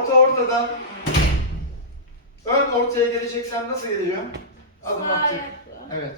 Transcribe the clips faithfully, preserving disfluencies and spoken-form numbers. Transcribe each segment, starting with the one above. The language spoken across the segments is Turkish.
Orta ortada. Ön ortaya geleceksen nasıl geliyor? Adım Sağ attık. ayaklı. Evet.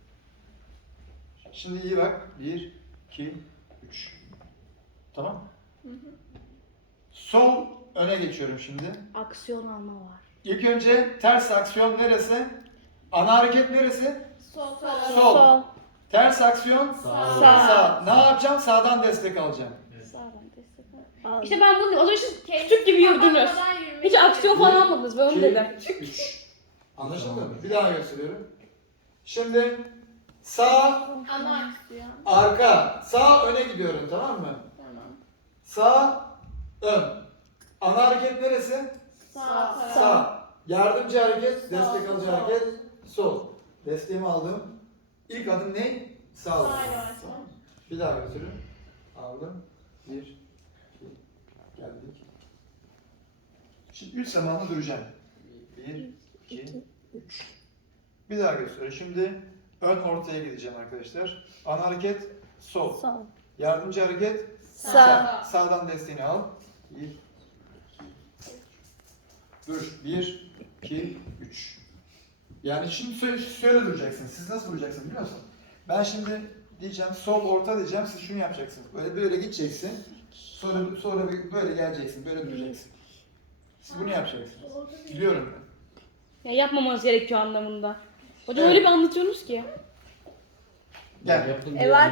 Şimdi iyi bak. Bir, iki, üç. Tamam. Hı hı. Sol öne geçiyorum şimdi. Aksiyon alma var. İlk önce ters aksiyon neresi? Ana hareket neresi? Sol. Sol. Ters aksiyon Sağ. sağ. Ne yapacağım? Sağdan destek alacağım. Sağdan destek al. İşte ben bunu az önce siz Kes- küçük gibi yürüdünüz. kapatmadan yürümek Hiç aksiyon gerekiyor. falan almadınız. Ben onu dedim. iki, üç. Anlaşıldı mı? Bir daha gösteriyorum. Şimdi sağ, Ana aksiyon. arka. Sağ öne gidiyorum, tamam mı? Tamam. Sağ, ön. Ana hareket neresi? Sağ taraf. Sağ. Yardımcı hareket, Sol, destek alıcı sol. hareket, sol. Desteğimi aldım. İlk adım ne? Sağ. Sağ Tamam. yavaş. Bir daha götürün. Aldım. Bir, iki, geldik. Şimdi üç zamanlı duracağım. Bir, iki, üç. Bir daha gösteriyor. Şimdi ön ortaya gideceğim arkadaşlar. Ana hareket sol. Sağ. Yardımcı hareket Sağ. Sağdan desteğini al. Bir. Dur. Bir, iki, üç. Yani şimdi şöyle, şöyle duracaksın. Siz nasıl duracaksınız biliyor musun? Ben şimdi diyeceğim sol orta diyeceğim. Siz şunu yapacaksınız. Böyle böyle gideceksin. Sonra sonra böyle geleceksin. Böyle duracaksın. Siz bunu yapacaksınız. Biliyorum ben. Ya yapmamanız gerekiyor anlamında. Hocam Evet. öyle bir anlatıyorsunuz ki. Gel. Yapın E diye var